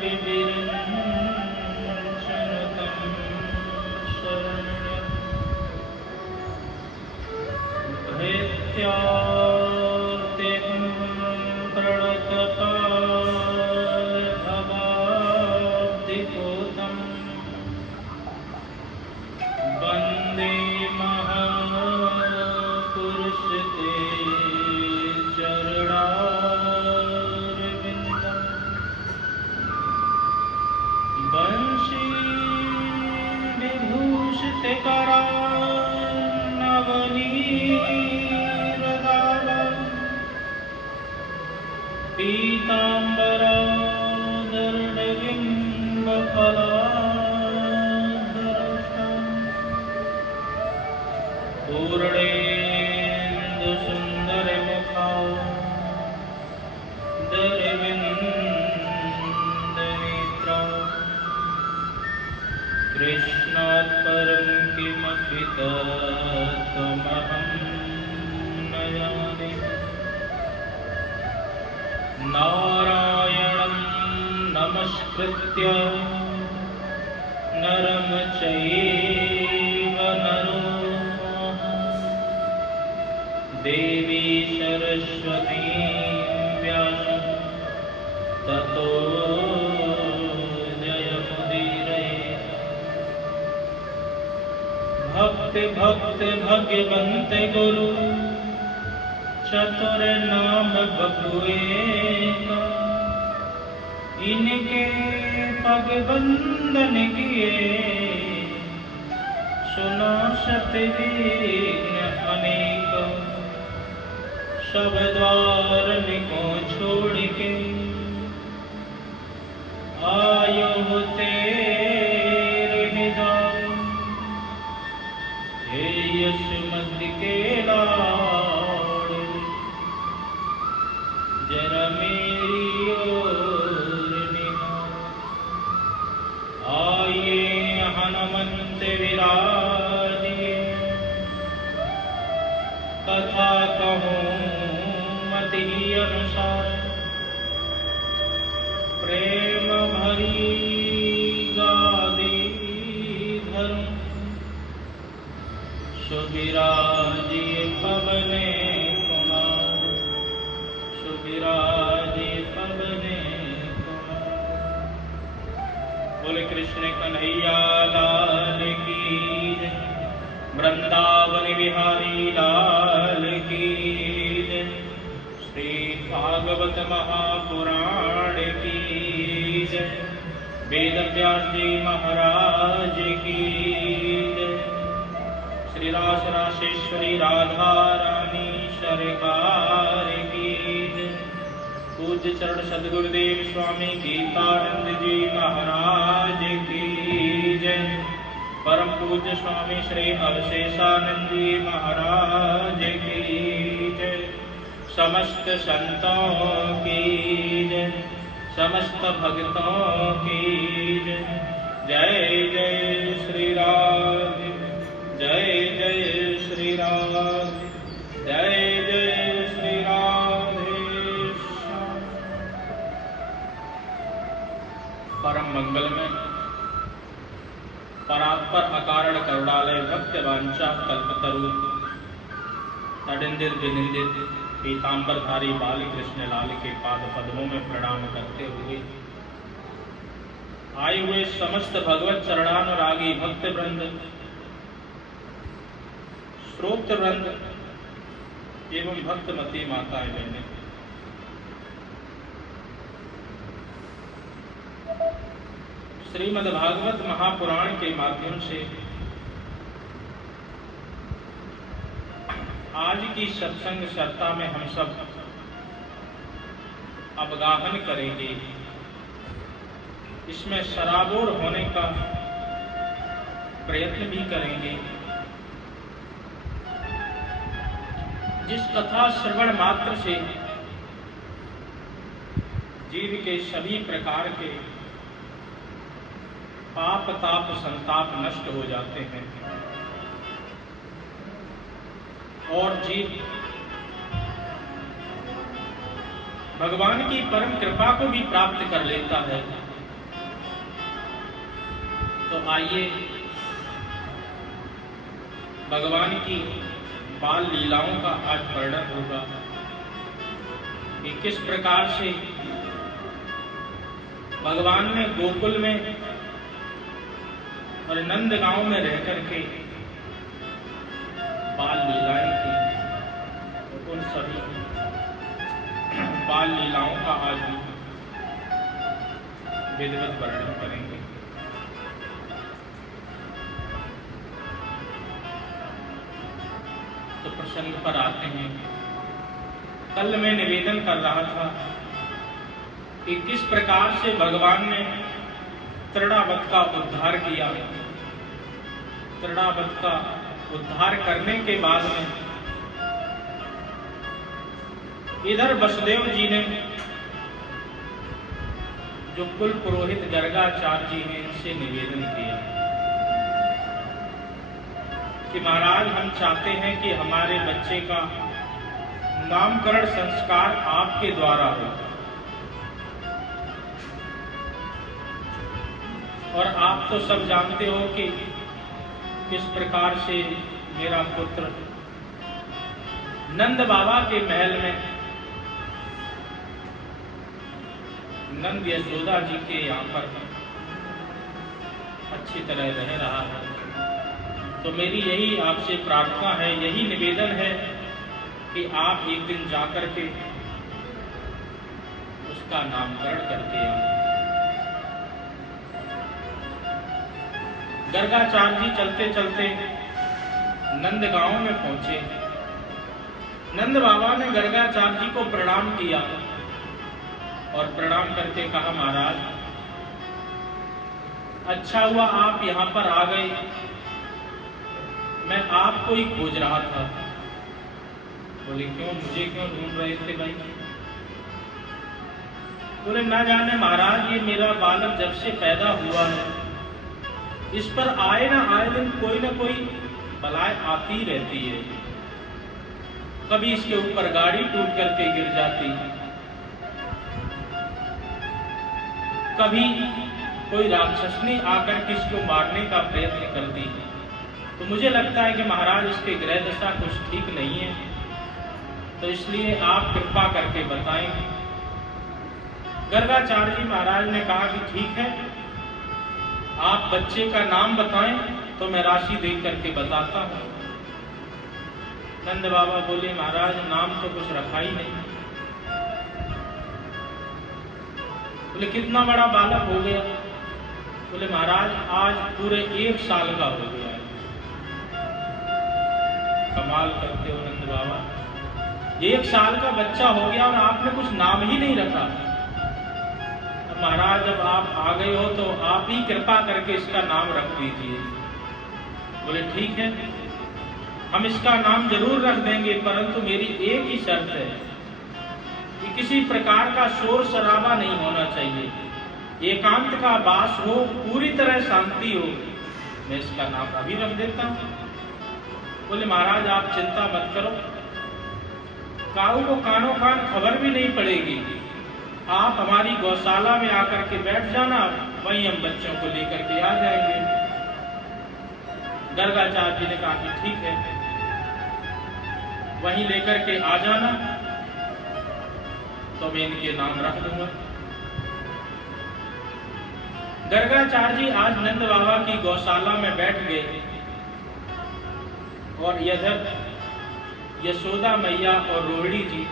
विविरञ्चनुतं शरण्यं भृत्यार्तिं प्रणतपालभवाब्धिपूतं वन्दे महापुरुषते चरणारविन्दम् वंशी विभूषितकरान्नवनीरदावम् पीताम्बरादर्डबिम्बफलाधरष्टम् पूर्णेन्दुसुन्दरमुखादरविन्दनेत्रा कृष्णात् परं किमपि तत्त्वमहं न जाने नारायणं नमस्कृत्य नरं चैव नरोत्तमं देवी सरस्वती व्यासं ततो भक्ति भक्त भगवन्त गुरु चतुर नाम बबुएक इनके पग बंदन किए सुनो सतवीर अनेक सब द्वार को छोड़ के आयो तेरे निदान हे यशोमति के लाड़ जरा मेरी ओर निहार आइए हनुमंत विराजिए कथा कहूँ मति अनुसार प्रेम भरी गादी धरूं सुबिराजिए पवने कुमार सुबिराजिए पवने कुमार। बोले कृष्ण कन्हैया लाल की जय, वृंदावन बिहारी लाल की जय, श्री भागवत महापुराण की जय, वेद व्यास जी महाराज की जय, श्री रास राशेश्वरी राधा रानी सरकार की जय, पूज्य चरण सद्गुरुदेव स्वामी गीतानंद जी महाराज की जय, परम पूज्य स्वामी श्री अवशेषानंद जी महाराज की जय, समस्त संतों की जय, समस्त भक्तों की जय। जय जय श्री राम, जय जय श्री राम, जय जय श्री राधेश्याम। परम मंगल में परात्पर अकारण करुणालय भक्त वांछा कल्पतरु तडिंदित विनिंदित पीतांबरधारी बाल कृष्ण लाल के पाद पद्मों में प्रणाम करते हुए आए हुए समस्त भगवत चरणानुरागी भक्त वृंद, श्रोत वृंद एवं भक्तमती माताएं बहनें, श्रीमद्भागवत महापुराण के माध्यम से आज की सत्संग सत्ता में हम सब अवगाहन करेंगे। इसमें सराबोर होने का प्रयत्न भी करेंगे। जिस कथा श्रवण मात्र से जीव के सभी प्रकार के पाप ताप संताप नष्ट हो जाते हैं और जीव भगवान की परम कृपा को भी प्राप्त कर लेता है। तो आइए भगवान की बाल लीलाओं का आज वर्णन होगा कि किस प्रकार से भगवान ने गोकुल में और नंदगांव में रह करके बाल लीलाएं की। उन सभी बाल लीलाओं का आज विधिवत वर्णन करेंगे। तो प्रसंग पर आते हैं। कल मैं निवेदन कर रहा था कि किस प्रकार से भगवान ने तृणावत का उद्धार किया। तृणावत का उद्धार करने के बाद में इधर वसुदेव जी ने, जो कुल पुरोहित गर्गाचार्य जी हैं, इनसे निवेदन किया कि महाराज, हम चाहते हैं कि हमारे बच्चे का नामकरण संस्कार आपके द्वारा हो, और आप तो सब जानते हो कि किस प्रकार से मेरा पुत्र नंद बाबा के महल में नंद यशोदा जी के यहाँ पर अच्छी तरह रह रहा है। तो मेरी यही आपसे प्रार्थना है, यही निवेदन है कि आप एक दिन जाकर के उसका नामकरण करके आए। गर्गाचार्य जी चलते चलते नंदगांव में पहुंचे। नंद बाबा ने गर्गाचार्य जी को प्रणाम किया और प्रणाम करके कहा, महाराज, अच्छा हुआ आप यहाँ पर आ गए, मैं आपको ही खोज रहा था। बोले, क्यों, मुझे क्यों ढूंढ रहे थे भाई? बोले, ना जाने महाराज, ये मेरा बालक जब से पैदा हुआ है, इस पर आए ना आए दिन कोई ना कोई बलाएं आती रहती है। कभी इसके ऊपर गाड़ी टूट करके गिर जाती, कभी कोई राक्षसनी आकर के इसको मारने का प्रयत्न करती। तो मुझे लगता है कि महाराज, इसके ग्रह दशा कुछ ठीक नहीं है, तो इसलिए आप कृपा करके बताएं। गर्गाचार्य जी महाराज ने कहा कि ठीक है, आप बच्चे का नाम बताएं तो मैं राशि देख करके बताता हूं। नंद बाबा बोले, महाराज, नाम तो कुछ रखा ही नहीं। बोले, कितना बड़ा बालक हो गया? बोले, महाराज, आज पूरे 1 साल का हो गया है। कमाल करते हो नंद बाबा, 1 साल का बच्चा हो गया और आपने कुछ नाम ही नहीं रखा। महाराज, जब आप आ गए हो तो आप ही कृपा करके इसका नाम रख दीजिए। बोले, ठीक है, हम इसका नाम जरूर रख देंगे, परंतु मेरी एक ही शर्त है कि किसी प्रकार का शोर शराबा नहीं होना चाहिए, एकांत का वास हो, पूरी तरह शांति हो। मैं इसका नाम अभी रख देता हूं। बोले, महाराज, आप चिंता मत करो, काऊ को कानों कान खबर भी नहीं पड़ेगी। आप हमारी गौशाला में आकर के बैठ जाना, वहीं हम बच्चों को लेकर के आ जाएंगे। गर्गाचार्य जी ने कहा कि ठीक है, वहीं लेकर के आ जाना, तो मैं इनके नाम रख दूंगा। गर्गाचार्य जी आज नंद बाबा की गौशाला में बैठ गए और इधर यशोदा मैया और रोहिणी जी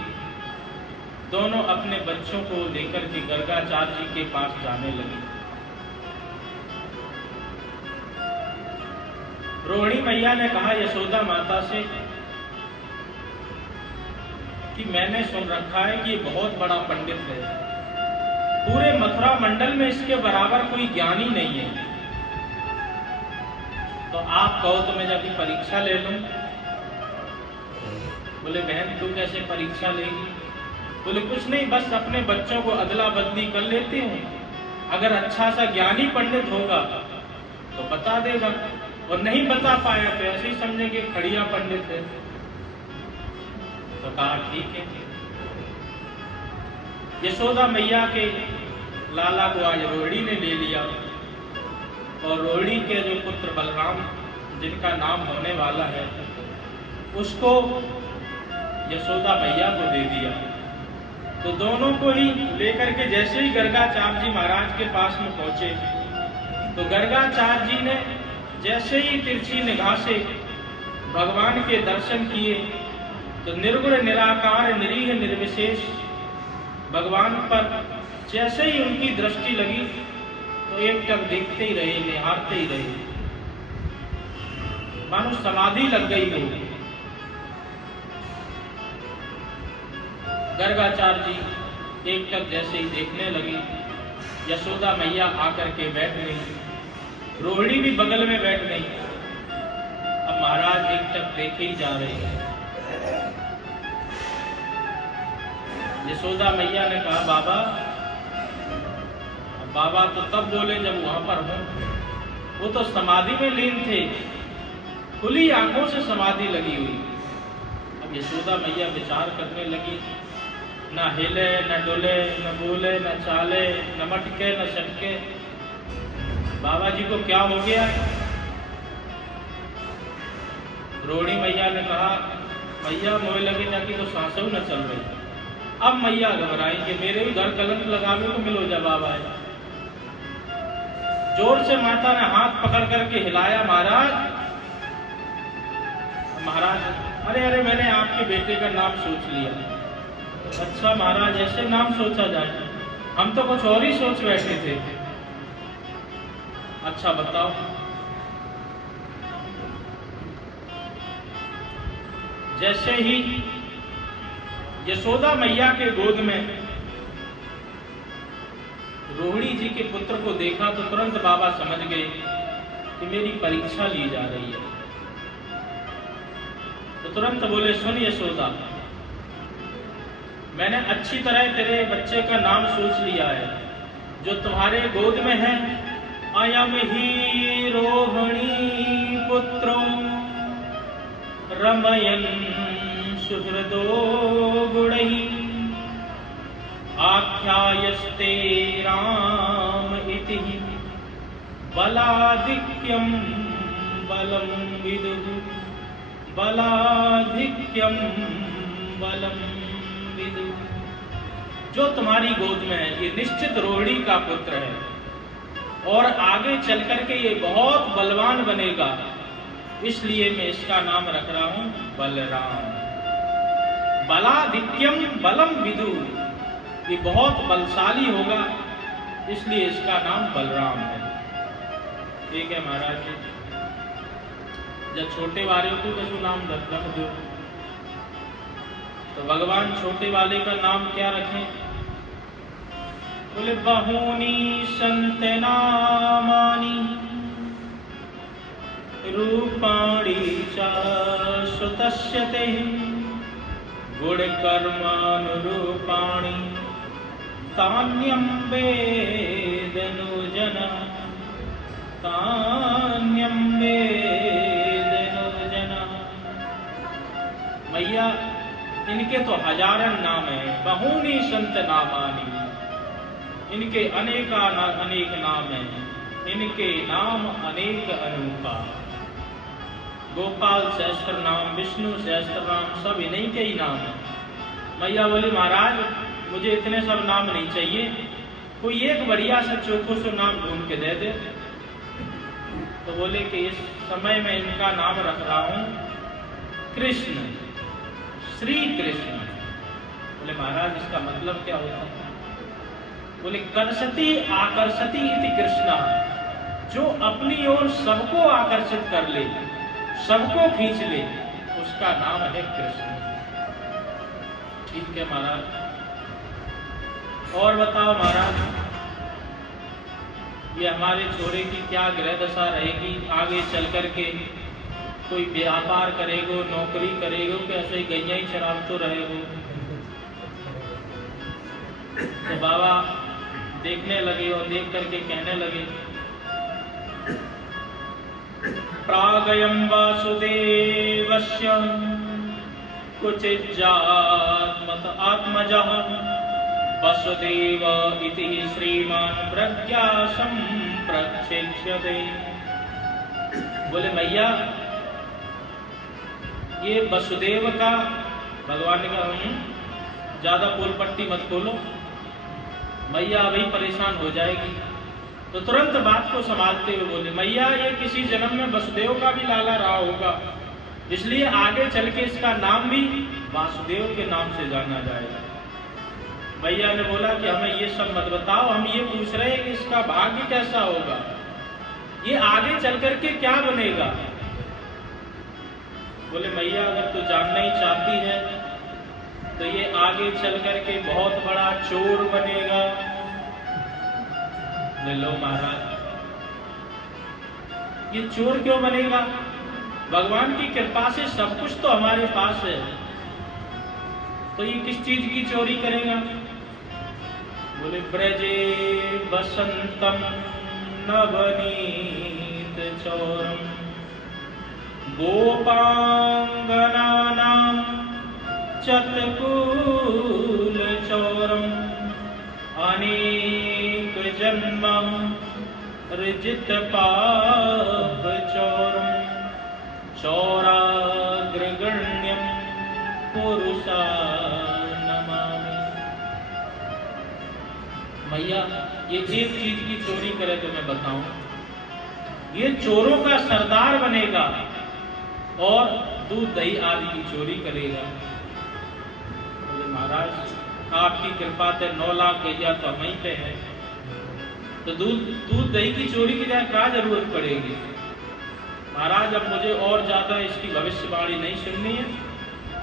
दोनों अपने बच्चों को लेकर के गर्गाचार्य जी के पास जाने लगे। रोहिणी मैया ने कहा यशोदा माता से कि मैंने सुन रखा है कि ये बहुत बड़ा पंडित है, पूरे मथुरा मंडल में इसके बराबर कोई ज्ञानी नहीं है, तो आप कहो तो मैं जाके परीक्षा ले लूं। बोले, बहन, तू कैसे परीक्षा लेगी? बोले, कुछ नहीं, बस अपने बच्चों को अदला बदली कर लेती हूँ, अगर अच्छा सा ज्ञानी पंडित होगा तो बता देगा, और नहीं बता पाया तो ऐसे ही समझेंगे खड़िया पंडित है। तो कहा ठीक है। यशोदा मैया के लाला को आज रोहिणी ने ले लिया और रोहिणी के जो पुत्र बलराम जिनका नाम होने वाला है उसको यशोदा मैया को दे दिया। तो दोनों को ही लेकर के जैसे ही गर्गाचार्य जी महाराज के पास में पहुंचे तो गर्गाचार्य जी ने जैसे ही तिरछी निगाह से भगवान के दर्शन किए तो निर्गुण निराकार निरीह निर्विशेष भगवान पर जैसे ही उनकी दृष्टि लगी तो एक टक देखते ही रहे, निहारते ही रहे, मानो समाधि लग गई हो। गर्गाचार्य जी एक टक जैसे ही देखने लगी, यशोदा मैया आकर के बैठ गई, रोहिणी भी बगल में बैठ गई। अब महाराज एक टक देखे ही जा रहे हैं। यशोदा मैया ने कहा बाबा, बाबा तो तब बोले जब वहां पर हो, वो तो समाधि में लीन थे, खुली आंखों से समाधि लगी हुई। अब यशोदा मैया विचार करने लगी, न हिले न डुले न बोले न चाले न मटके न सटके, बाबा जी को क्या हो गया। रोहिणी मैया ने कहा मैया मोए लगे जाके तो सांसों न चल रही। अब मैया घबराई कि मेरे भी घर कलंक लगावे को मिलो जवाब आए। जोर से माता ने हाथ पकड़ करके हिलाया, महाराज महाराज अरे अरे मैंने आपके बेटे का नाम सोच लिया। अच्छा महाराज ऐसे नाम सोचा जाए, हम तो कुछ और ही सोच बैठे थे। अच्छा बताओ। जैसे ही यशोदा मैया के गोद में रोहिणी जी के पुत्र को देखा तो तुरंत बाबा समझ गए कि मेरी परीक्षा ली जा रही है। तो तुरंत बोले सुन यशोदा, मैंने अच्छी तरह तेरे बच्चे का नाम सोच लिया है, जो तुम्हारे गोद में है। अयम ही रोहिणी पुत्रो रमयन सुहृदो गुणहि आख्यायस्ते राम इति बलाधिक्यम बलम विदुः बलाधिक्यम बलम विदुः। जो तुम्हारी गोद में है ये निश्चित रोहिणी का पुत्र है और आगे चल करके ये बहुत बलवान बनेगा, इसलिए मैं इसका नाम रख रहा हूं बलराम। बलाधिक्यम बलम विदुः, ये बहुत बलशाली होगा, इसलिए इसका नाम बलराम है। ठीक है महाराज जी, जब छोटे वाले को कसु नाम रख दो तो भगवान छोटे वाले का नाम क्या रखें? बोले बहूनी संत नामानि रूपाणि च सुतस्य ते गुणकर्मानुरूपाणि तान्यं वेदनुजन तान्यं वेदनुजन। मैया इनके तो हजारन नाम है, बहूनी संत नामानि, इनके अनेक नाम हैं, इनके नाम अनेक अनूपा। गोपाल सहस्त्र नाम, विष्णु सहस्त्र नाम, सब इन्हीं के ही नाम है। मैया बोली महाराज मुझे इतने सब नाम नहीं चाहिए, कोई एक बढ़िया सा चोखो सो नाम ढूंढ के दे दे। तो बोले कि इस समय में इनका नाम रख रहा हूं कृष्ण, श्री कृष्ण। बोले महाराज इसका मतलब क्या होता है? बोले कर्षति आकर्षति इति कृष्णा, जो अपनी ओर सबको आकर्षित कर ले, सबको खींच ले, उसका नाम है कृष्ण। ठीक है महाराज, और बताओ महाराज ये हमारे छोरे की क्या ग्रह दशा रहेगी? आगे चल करके कोई व्यापार करेगो, नौकरी करेगो, कि ऐसे ही गैया ही शराब तो रहेगो? तो बाबा देखने लगे और देख करके कहने लगे प्रागयं वासुदेवस्य कुचिज्जात्मत आत्मजः वसुदेव इति श्रीमान् प्रज्ञा संपन्नः प्रक्षेप्यते। बोले मैया ये वसुदेव का, भगवान ने कहा ज्यादा पोल पट्टी मत खोलो, मैया अभी परेशान हो जाएगी। तो तुरंत बात को संभालते हुए बोले मैया ये किसी जन्म में वसुदेव का भी लाला रहा होगा, इसलिए आगे चल के इसका नाम भी वासुदेव के नाम से जाना जाएगा। मैया ने बोला कि हमें ये सब मत बताओ, हम ये पूछ रहे हैं कि इसका भाग्य कैसा होगा, ये आगे चल करके क्या बनेगा। बोले मैया अगर तू जानना ही चाहती है तो ये आगे चल करके बहुत बड़ा चोर बनेगा। लो महाराज ये चोर क्यों बनेगा, भगवान की कृपा से सब कुछ तो हमारे पास है, तो ये किस चीज की चोरी करेगा। बोले ब्रजे बसंतम नवनीत चौरम गोपांगनानां चतकुल चौरम अनेक जन्म ऋजित पाप चौरम चौराग्रगण्यम पुरुषा नमामि। मैया ये एक चीज की चोरी करे तो मैं बताऊं, ये चोरों का सरदार बनेगा और दूध दही आदि की चोरी करेगा। बोले महाराज आपकी कृपा से 9 लाख गैया तो वहीं पे है, तो दूध दही की चोरी की क्या जरूरत पड़ेगी। महाराज अब मुझे और ज्यादा इसकी भविष्यवाणी नहीं सुननी है,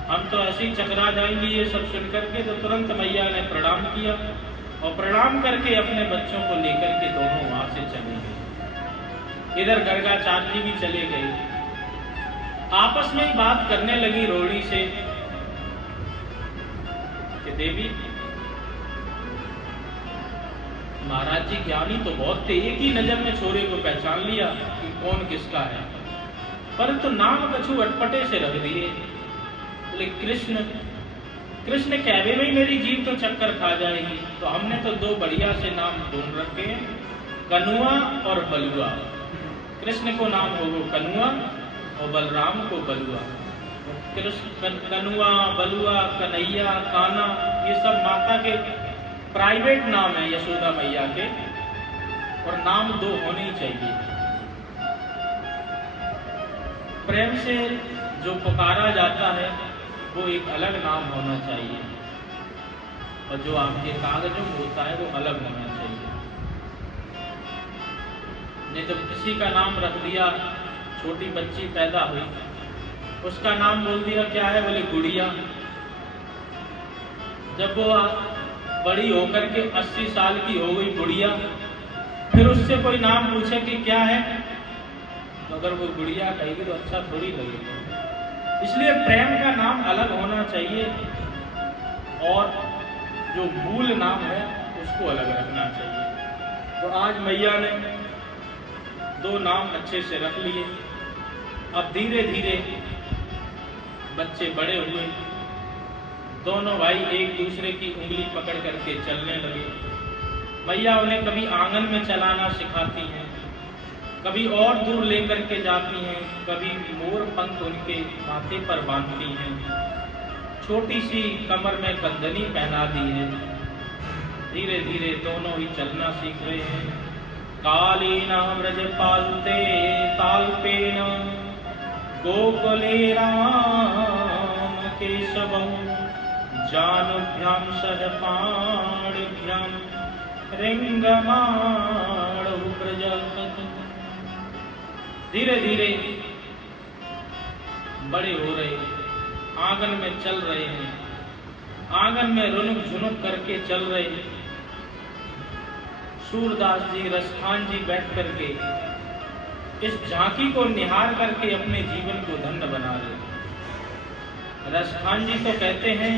हम तो ऐसे ही चकरा जाएंगे ये सब सुन करके। तो तुरंत मैया ने प्रणाम किया और प्रणाम करके अपने बच्चों को लेकर के दोनों वहां से चले गए। इधर गर्गाचार्य जी भी चले गए, आपस में ही बात करने लगी रोहिणी से कि देवी महाराज जी ज्ञानी तो बहुत थे, एक ही नजर में छोरे को पहचान लिया कि कौन किसका है, परंतु नाम कछु अटपटे से रख दिए। बोले कृष्ण कहवे में ही मेरी जीभ तो चक्कर खा जाएगी, तो हमने तो 2 बढ़िया से नाम ढूंढ रखे हैं, कनुआ और बलुआ। कृष्ण को नाम होगा कनुआ और बलराम को बलुआ। कृष्ण कनुआ, बलुआ, कन्हैया, काना ये सब माता के प्राइवेट नाम है यशोदा मैया के, और नाम 2 होने ही चाहिए। प्रेम से जो पुकारा जाता है वो एक अलग नाम होना चाहिए, और जो आपके कागजों में होता है वो अलग होना चाहिए। नहीं तो किसी का नाम रख दिया, छोटी बच्ची पैदा हुई उसका नाम बोल दिया क्या है, बोले गुड़िया। जब वो बड़ी होकर के 80 साल की हो गई गुड़िया, फिर उससे कोई नाम पूछे कि क्या है, तो अगर वो गुड़िया कहेगी तो अच्छा थोड़ी लगेगा। इसलिए प्रेम का नाम अलग होना चाहिए और जो मूल नाम है उसको अलग रखना चाहिए। तो आज मैया ने 2 नाम अच्छे से रख लिए। अब धीरे धीरे बच्चे बड़े हुए, दोनों भाई एक दूसरे की उंगली पकड़ करके चलने लगे। मैया उन्हें कभी आंगन में चलाना सिखाती हैं, कभी और दूर लेकर के जाती हैं, कभी मोर पंख उनके माथे पर बांधती हैं, छोटी सी कमर में कंदनी पहना दी है। धीरे धीरे दोनों ही चलना सीख रहे हैं। कालीना व्रज पालते ताल्पेन गोकुले राम केशवं जानुभ्यां सह पाणिभ्यां रिंगमाणौ प्रजापति। धीरे धीरे बड़े हो रहे, आंगन में चल रहे हैं, आंगन में रुनुक झुनुक करके चल रहे। सूरदास जी, रसखान जी बैठ करके इस झांकी को निहार करके अपने जीवन को धन्य बना रहे। रसखान जी तो कहते हैं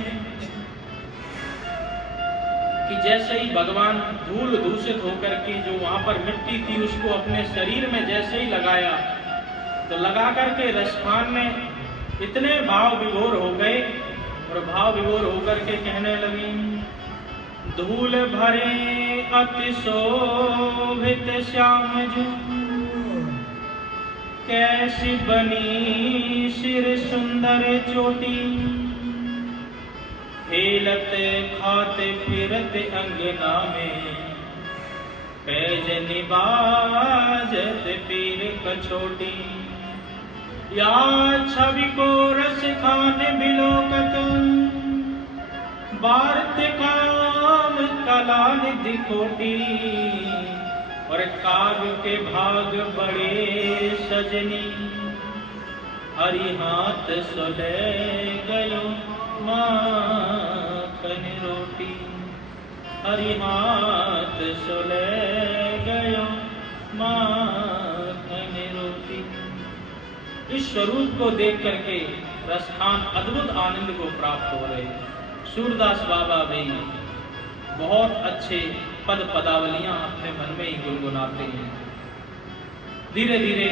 कि जैसे ही भगवान धूल दूषित होकर के जो वहां पर मिट्टी थी उसको अपने शरीर में जैसे ही लगाया, तो लगा करके रसखान में इतने भाव विभोर हो गए और भाव विभोर होकर के कहने लगी, धूल भरे अति शोभित श्याम जू, कैसी बनी सिर सुंदर चोटी, खेलत खाते फिरते अंगना में, पैज निबाजत पीर कछोटी। या छवि को रस खाने बिलोकत, भारत काम कला निधि कोटी। और काव्य के भाग बड़े सजनी, हरि हाथ सुले गयो माखन रोटी। हरि हाथ सुले गयो माखन रोटी। इस स्वरूप को देख करके रसखान अद्भुत आनंद को प्राप्त हो रहे। सूरदास बाबा भी बहुत अच्छे पद पदावलियां अपने मन में ही गुनगुनाते हैं। धीरे धीरे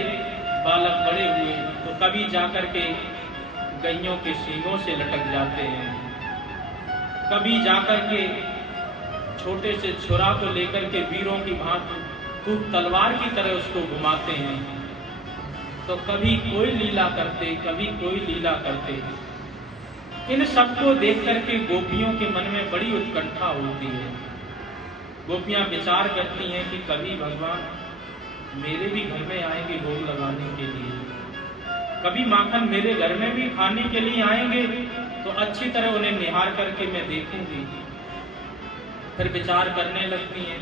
बालक बड़े हुए तो कभी जाकर के गैयों के सींगों से लटक जाते हैं, कभी जाकर के छोटे से छुरा को लेकर के वीरों की भांति खूब तलवार की तरह उसको घुमाते हैं। तो कभी कोई लीला करते, कभी कोई लीला करते। इन सबको देख करके गोपियों के मन में बड़ी उत्कंठा होती है। गोपियां विचार करती हैं कि कभी भगवान मेरे भी घर में आएंगे भोग लगाने के लिए, कभी माखन मेरे घर में भी खाने के लिए आएंगे, तो अच्छी तरह उन्हें निहार करके मैं देखूंगी। फिर विचार करने लगती हैं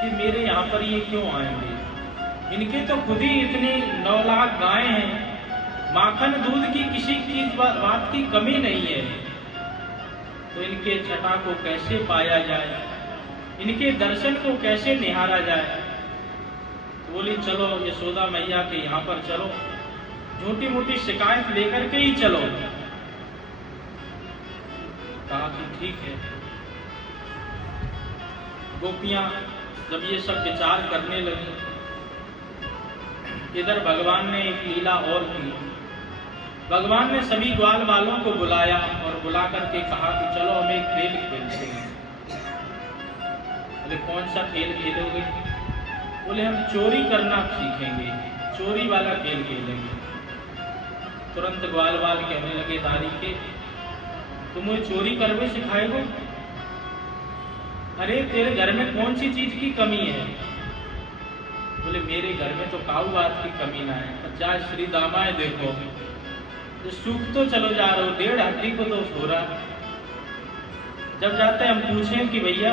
कि मेरे यहाँ पर ये क्यों आएंगे, इनके तो खुद ही इतनी 9 लाख गायें हैं, माखन दूध की किसी चीज बात की कमी नहीं है, तो इनके छटा को कैसे पाया जाए, इनके दर्शन को कैसे निहारा जाए। तो बोली चलो यशोदा मैया के यहाँ पर चलो, झूठी मूठी शिकायत लेकर के ही चलो। कहा कि ठीक है। गोपियां जब ये सब विचार करने लगी, इधर भगवान ने एक लीला और की। भगवान ने सभी ग्वाल वालों को बुलाया और बुला करके कहा कि चलो हम एक खेल खेलते हैं। बोले कौन सा खेल खेलोगे? बोले हम चोरी करना सीखेंगे, चोरी वाला खेल खेलेंगे। तुरंत ग्वाल वाल कहने लगे दारी के, तुम्हें चोरी करवे सिखाएगो? अरे तेरे घर में कौन सी चीज की कमी है? बोले मेरे घर में तो काऊ बात की कमी ना है। जा श्री दामाए देखो, तो सूख तो चलो जा रहे हो, 1.5 हड्डी को तो हो रहा। जब जाते हम पूछें कि भैया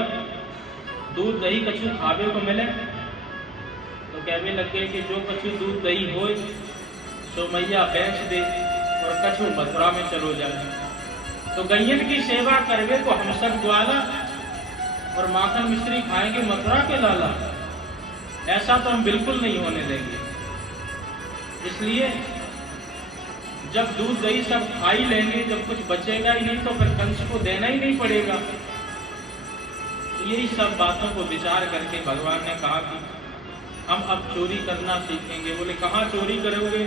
दूध दही कछु खावे को मिले, तो कहने लगे कि जो कछु दूध दही हो सो मैया बेच दे और कछु मथुरा में चलो जाए। तो गैयन की सेवा करवे को हम सब ग्वाला और माखन मिश्री खाएंगे मथुरा के लाला, ऐसा तो हम बिल्कुल नहीं होने देंगे। इसलिए जब दूध दही सब खा ही लेंगे, जब कुछ बचेगा ही नहीं तो फिर कंस को देना ही नहीं पड़ेगा। तो यही सब बातों को विचार करके भगवान ने कहा कि हम अब चोरी करना सीखेंगे। बोले कहाँ चोरी करोगे?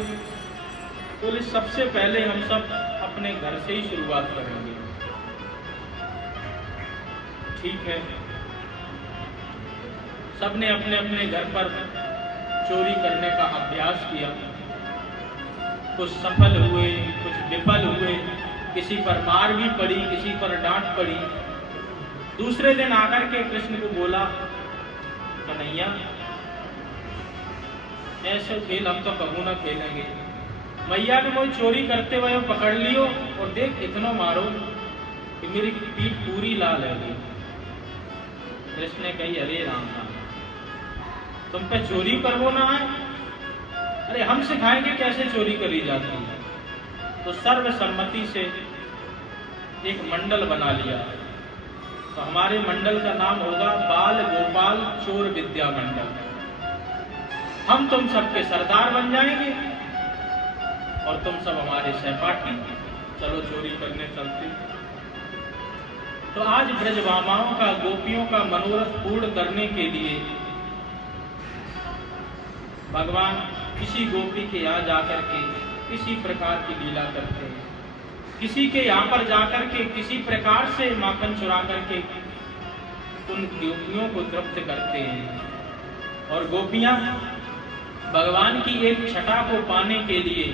बोले सबसे पहले हम सब अपने घर से ही शुरुआत करेंगे। ठीक है। सबने अपने अपने घर पर चोरी करने का अभ्यास किया। कुछ सफल हुए, कुछ विफल हुए, किसी पर मार भी पड़ी, किसी पर डांट पड़ी। दूसरे दिन आकर के कृष्ण को बोला, कन्हैया ऐसे खेल हम तो कबू ना खेलेंगे। मैया ने मुझे चोरी करते हुए पकड़ लियो और देख इतना मारो कि मेरी पीठ पूरी लाल है। कृष्ण ने कही अरे राम राम, तुम पे चोरी करवो ना है? अरे हम सिखाएंगे कैसे चोरी करी जाती है। तो सर्वसम्मति से एक मंडल बना लिया। तो हमारे मंडल का नाम होगा बाल गोपाल चोर विद्या मंडल। हम तुम सबके सरदार बन जाएंगे और तुम सब हमारे सहपाठी। चलो चोरी करने चलते। तो आज ब्रजभामाओं का, गोपियों का मनोरथ पूर्ण करने के लिए भगवान किसी गोपी के यहाँ जाकर के किसी प्रकार की लीला करते हैं। किसी के यहाँ पर जाकर के किसी प्रकार से माखन चुरा करके उन गोपियों को तृप्त करते हैं। और गोपियां भगवान की एक छटा को पाने के लिए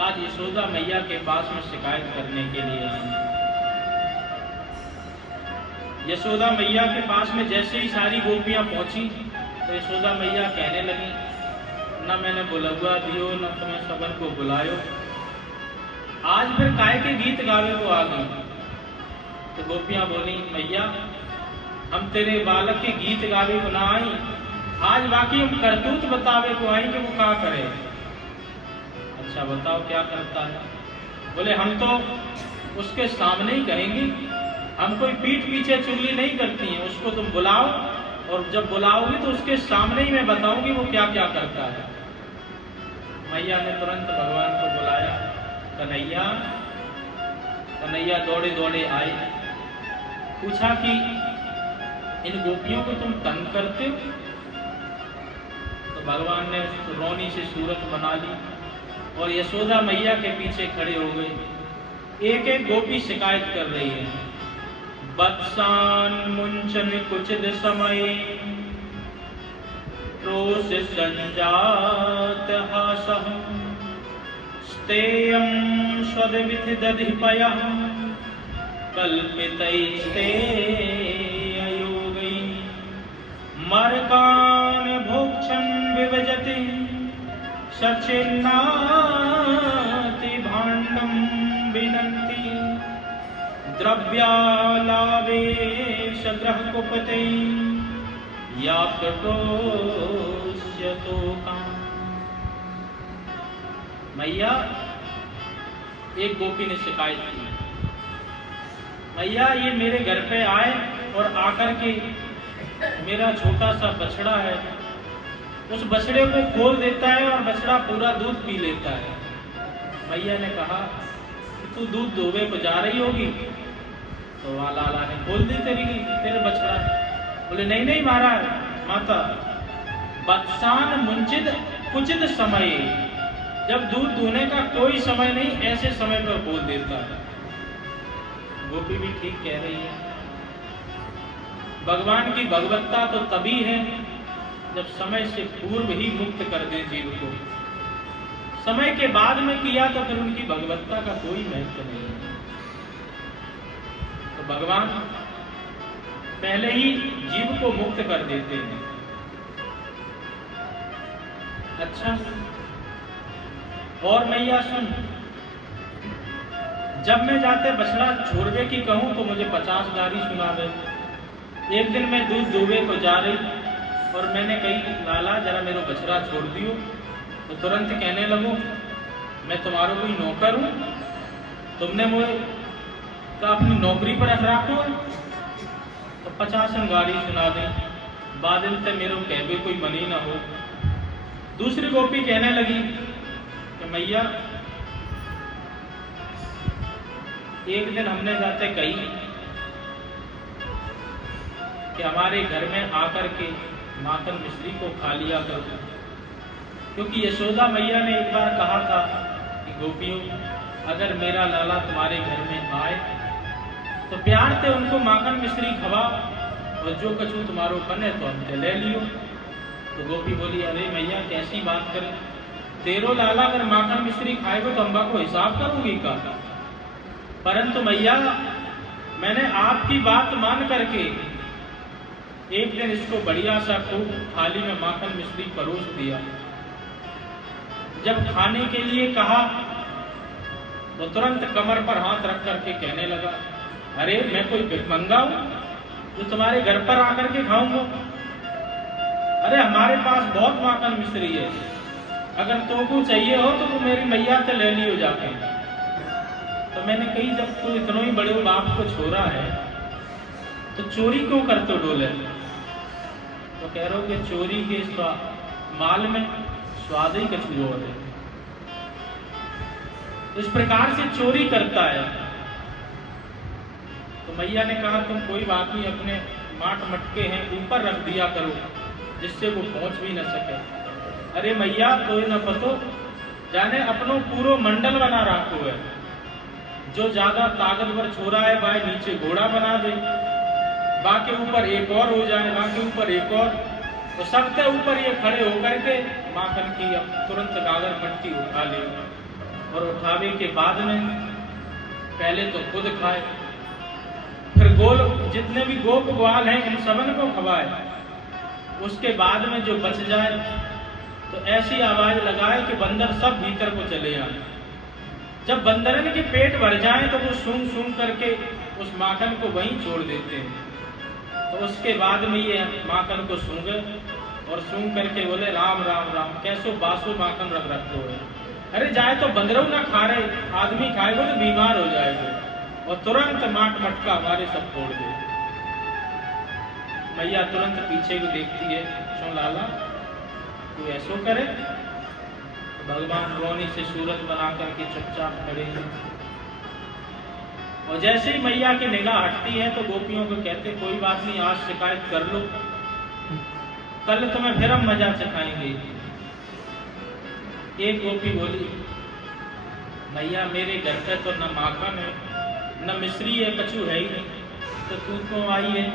आज यशोदा मैया के पास में शिकायत करने के लिए आई। यशोदा मैया के पास में जैसे ही सारी गोपियां पहुंची तो यशोदा मैया कहने लगी, ना मैंने बुलवा दियो ना तुम्हें सबन को बुलायो, आज फिर काय के गीत गावे को आ गई। तो गोपियां बोली, मैया हम तेरे बालक के गीत गावे को ना आई, आज बाकी हम करतूत बतावे को आई कि वो क्या करे। अच्छा बताओ क्या करता है? बोले हम तो उसके सामने ही कहेंगे, हम कोई पीठ पीछे चुगली नहीं करती हैं, उसको तुम बुलाओ और जब बुलाओगी तो उसके सामने ही मैं बताऊंगी वो क्या क्या करता है। मैया ने तुरंत भगवान को बुलाया, कन्हैया। कन्हैया दौड़े दौड़े आए, पूछा कि इन गोपियों को तुम तंग करते हो? तो भगवान ने रोनी से सूरत बना ली और यशोदा मैया के पीछे खड़े हो गए। एक एक गोपी शिकायत कर रही है, बत्सान मुंचन कुचित समय क्रोश संजात हासः स्तेयं स्वदविधि दधिपयः कल्पितैस्ते अयोगै मर्कान् भोक्षन् विभजति सचिन्नाति भाण्डं विनन्ति द्रव्यालावेश ग्रहकुपते या प्रतोष्यतो काम। मैया, एक गोपी ने शिकायत की, मैया ये मेरे घर पे आए और आकर के मेरा छोटा सा बछड़ा है, उस बछड़े को खोल देता है और बछड़ा पूरा दूध पी लेता है। मैया ने कहा कि तू दूध दोवे को जा रही होगी, तो लाला ने खोल दी तेरे बछड़ा। बोले नहीं नहीं महाराज माता, बत्सान मुंचित कुचित समय, जब दूध दूने का कोई समय नहीं, ऐसे समय पर खोल देता है। गोपी भी ठीक कह रही है। भगवान की भगवत्ता तो तभी है जब समय से पूर्व ही मुक्त कर दे जीव को। समय के बाद में किया तो फिर उनकी भगवत्ता का कोई महत्व नहीं है। तो भगवान पहले ही जीव को मुक्त कर देते हैं। अच्छा, और मैया सुन, जब मैं जाते बछड़ा छोड़वे की कहूं तो मुझे 50 गारी सुनावे। एक दिन मैं दूध दोवे को जा रही और मैंने कही लाला जरा मेरा बछड़ा छोड़ दियो, तो तुरंत कहने लगो मैं तुम्हारा कोई नौकर हूं, तुमने मुझे तो अपनी नौकरी पर रखो, तो 50 गारी सुना दे। बादल ते मेरो कहवे कोई मनी ना हो। दूसरी गोपी कहने लगी कि मैया एक दिन हमने जाते कही कि हमारे घर में आकर के माखन मिश्री को खा लिया करो, क्योंकि यशोदा मैया ने एक बार कहा था कि गोपियों अगर मेरा लाला तुम्हारे घर में आए तो प्यार से उनको माखन मिश्री खवा और जो कछु तुम्हारो बने तो हमसे ले लियो। तो गोपी बोली, अरे मैया कैसी बात करे, तेरो लाला अगर माखन मिश्री खाएगा तो अम्बा को हिसाब करूंगी का। परंतु मैया मैंने आपकी बात मान करके एक दिन इसको बढ़िया सा खूब थाली में माखन मिश्री परोस दिया। जब खाने के लिए कहा तो तुरंत कमर पर हाथ रख करके कहने लगा, अरे मैं कोई भिखमंगा हूं जो तुम्हारे घर पर आकर के खाऊंगा? अरे हमारे पास बहुत माखन मिश्री है, अगर तुमको चाहिए हो तो मेरी मैया से ले लियो जाके। तो मैंने कही जब तू इतना ही बड़े बाप को छोड़ा है तो चोरी क्यों करते डोले? तो कह रहे हो कि चोरी के माल में स्वाद ही कुछ और है। इस प्रकार से चोरी करता है। तो मैया ने कहा तुम कोई बात नहीं, अपने माट मटके हैं ऊपर रख दिया करो जिससे वो पहुंच भी न सके। अरे मैया कोई न पतो जाने अपनो पूरो मंडल बना रखो है, जो ज्यादा ताकतवर छोरा है भाई नीचे घोड़ा बना दे, बाकी ऊपर एक और हो जाए, बाकी ऊपर एक और, तो सबसे ऊपर ये खड़े होकर के माखन की अब तुरंत गागर पट्टी उठा ले, और उठावे के बाद में पहले तो खुद खाए, फिर गोल जितने भी गोप ग्वाल हैं इन सबन को खवाए, उसके बाद में जो बच जाए तो ऐसी आवाज लगाए कि बंदर सब भीतर को चले आए। जब बंदरन के पेट भर जाए तो वो सूंघ सूंघ करके उस माखन को वहीं छोड़ देते हैं। तो उसके बाद में ये माखन को सूंघे और सूंघ करके बोले राम राम राम, कैसो बासो माखन रख रखो है। अरे जाए तो बंदरों ना खा रहे, आदमी खाएगा तो बीमार हो जाएगा, और तुरंत माट मटका हमारे सब तोड़ दे। मैया तुरंत पीछे को देखती है, क्यों लाला तू ऐसो करे? भगवान रोनी से सूरत बना करके चुपचाप खड़े हैं, और जैसे ही मैया की निगाह हटती है तो गोपियों को कहते कोई बात नहीं, आज शिकायत कर लो, कल तुम्हें फिर हम मजा चखाएंगे। एक गोपी बोली मैया मेरे घर पे तो न माखन है न मिश्री है, कछु है ही नहीं, तो तू क्यों आई है?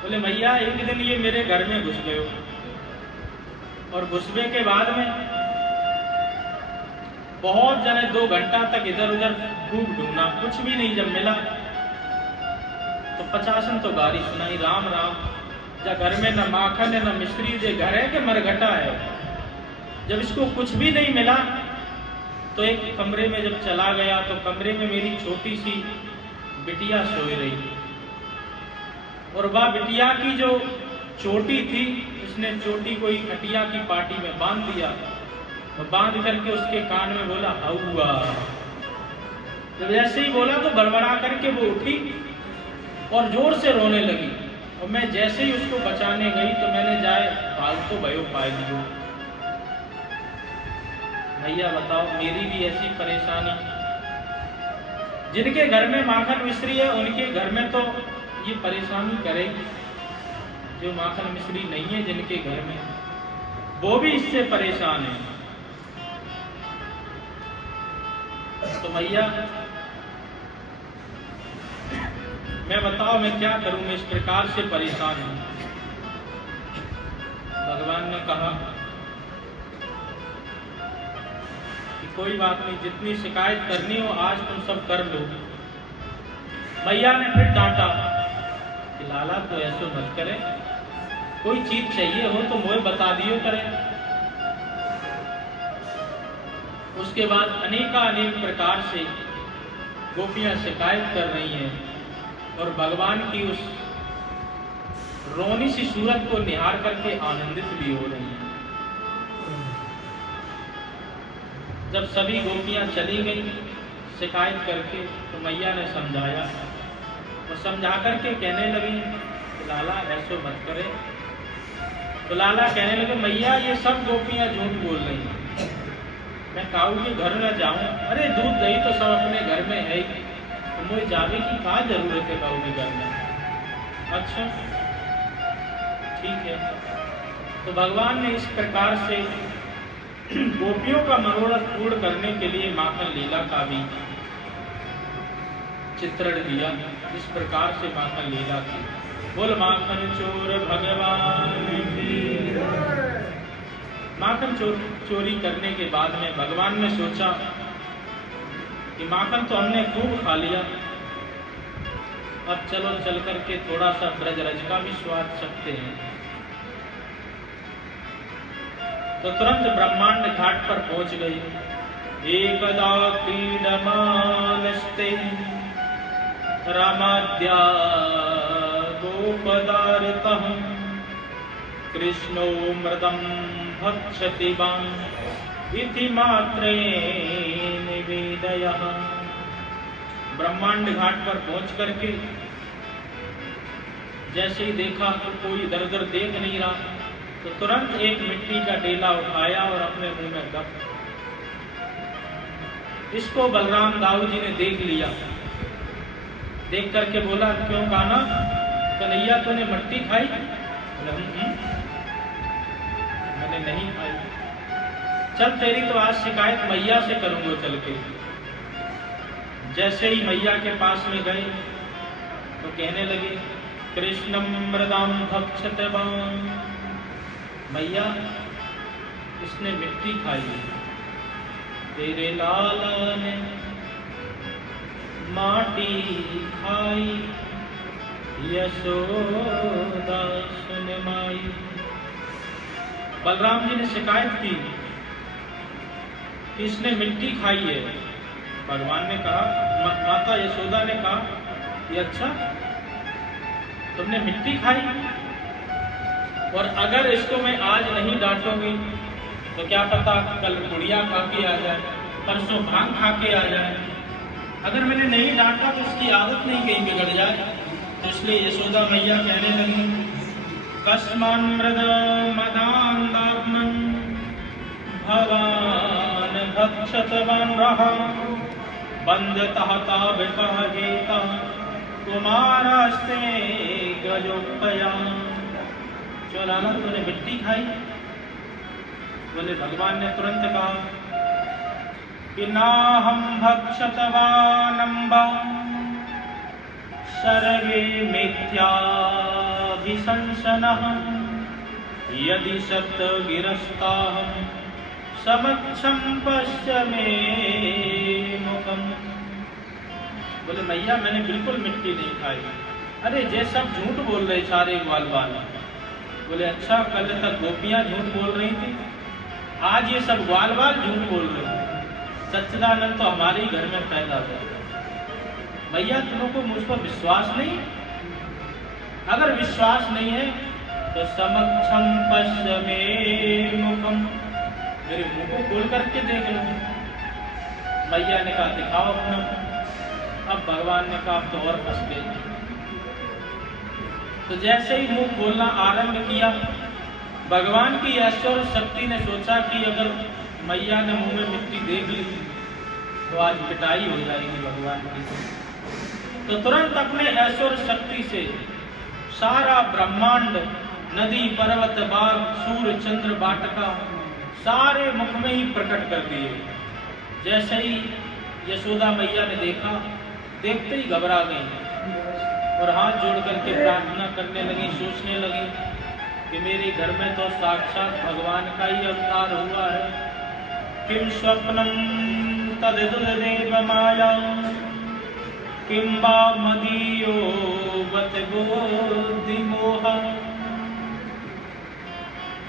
बोले मैया एक दिन ये मेरे घर में घुस गए, और घुसने के बाद में बहुत जने 2 घंटा तक इधर उधर खूब ढूंढा, कुछ भी नहीं। जब मिला तो 50 तो गारी सुनाई, राम राम, जब घर में न माखन है न मिश्री, जे घर है कि मरघटा है। जब इसको कुछ भी नहीं मिला तो एक कमरे में जब चला गया तो कमरे में मेरी छोटी सी बिटिया सोई रही, और वह बिटिया की जो चोटी थी उसने चोटी को ही खटिया की पाटी में बांध दिया, और बांध करके उसके कान में बोला हौवा। जब ऐसे ही बोला तो बड़बड़ा करके वो उठी और जोर से रोने लगी, और मैं जैसे ही उसको बचाने गई तो मैंने जाए फालतू भयो पाए दियो। भैया बताओ मेरी भी ऐसी परेशानी, जिनके घर में माखन मिश्री है उनके घर में तो ये परेशानी करेगी, जो माखन मिश्री नहीं है जिनके घर में वो भी इससे परेशान है। तो भैया मैं बताओ मैं क्या करूं, मैं इस प्रकार से परेशान हूं। भगवान ने कहा कि कोई बात नहीं, जितनी शिकायत करनी हो आज तुम सब कर लो। मैया ने फिर डांटा कि लाला तो ऐसे मत करे, कोई चीज चाहिए हो तो मुझे बता दियो करे। उसके बाद अनेक प्रकार से गोपियां शिकायत कर रही हैं, और भगवान की उस रोनी सी सूरत को निहार करके आनंदित भी हो रही हैं। जब सभी गोपियां चली गई शिकायत करके तो मैया ने समझाया, और समझा करके कहने लगी लाला ऐसो मत करे। तो लाला कहने लगे मैया ये सब गोपियां झूठ बोल रही हैं, मैं काऊ के घर न जाऊं। अरे दूध दही तो सब अपने घर में है ही, तो मुझे जाने की क्या जरूरत है काऊ के घर में? अच्छा ठीक है। तो भगवान ने इस प्रकार से गोपियों का मनोरथ पूर्ण करने के लिए माखन लीला का भी चित्रण दिया। इस प्रकार से माखन लीला थी। बोल माखन चोर भगवान की। माखन चोरी करने के बाद में भगवान ने सोचा कि माखन तो हमने खूब खा लिया, अब चलो चल करके थोड़ा सा ब्रजरज का भी स्वाद सकते हैं। तो तुरंत ब्रह्मांड घाट पर पहुंच गई। एकदा क्रीडमानस्ते रामाद्या गोपदारितः कृष्णो मृदं भक्षति वां इति मात्रेण निवेदयः। ब्रह्मांड घाट पर पहुंच करके जैसे ही देखा तो कोई इधर उधर देख नहीं रहा, तो तुरंत एक मिट्टी का डेला उठाया और अपने मुंह में गप। इसको बलराम दाऊ जी ने देख लिया, देख करके बोला क्यों काना कन्हैया तूने मट्टी खाई? मैंने नहीं खाई। चल तेरी तो आज शिकायत मैया से करूंगा चल के। जैसे ही मैया के पास में गए तो कहने लगे, कृष्णम मृदाम भक्षतवान, मैया इसने मिट्टी खाई, तेरे लाला ने माटी खाई, यशोदा सुन माई। बलराम जी ने शिकायत की कि इसने मिट्टी खाई है। भगवान ने कहा, माता यशोदा ने कहा, ये अच्छा तुमने मिट्टी खाई, और अगर इसको मैं आज नहीं डांटूंगी तो क्या पता कल गुड़िया खा के आ जाए, परसों भांग खा के आ जाए। अगर मैंने नहीं डांटा तो इसकी आदत नहीं कहीं बिगड़ जाए। तो इसलिए यशोदा मैया कहने लगी, कस्मान मृद मदान्दात्मन भवान भक्षतवान रहा, बंधतः विपहेता कुमारस्ते गजोपया। जो लाला तूने मिट्टी खाई? बोले भगवान ने तुरंत कहा कि नाहं भक्षतवानम्बा सर्वे मिथ्याभिशंसनः, यदि सत्यगिरस्ताहं समक्षं पश्य मे मुखम्। बोले मैया मैंने बिल्कुल मिट्टी नहीं खाई। अरे ये सब झूठ बोल रहे सारे ग्वालवाल। बोले अच्छा, कल तक गोपियां झूठ बोल रही थी, आज ये सब ग्वालवाल झूठ बोल रहे हैं। सच्चिदानंद तो हमारे ही घर में पैदा हुआ। भैया तुमों को मुझ पर विश्वास नहीं? अगर विश्वास नहीं है तो समक्षम पश्य मे मुखम, मेरे मुंह को खोल करके देख लो। मैया ने कहा दिखाओ अपना। अब भगवान ने कहा तो और फंस गए। तो जैसे ही मुंह खोलना आरंभ किया, भगवान की ऐश्वर्य शक्ति ने सोचा कि अगर मैया ने मुंह में मिट्टी देख ली तो आज पिटाई हो जाएगी भगवान की। तो तुरंत अपने ऐश्वर्य शक्ति से सारा ब्रह्मांड, नदी पर्वत बाग सूर्य चंद्र वाटिका सारे मुख में ही प्रकट कर दिए। जैसे ही यशोदा मैया ने देखा, देखते ही घबरा गई और हाथ जोड़ करके प्रार्थना करने लगी, सोचने लगी कि मेरे घर में तो साक्षात भगवान का ही अवतार हुआ है। किम स्वप्नम तदेव माया, किम वा मदीयो बत बुद्धि मोह।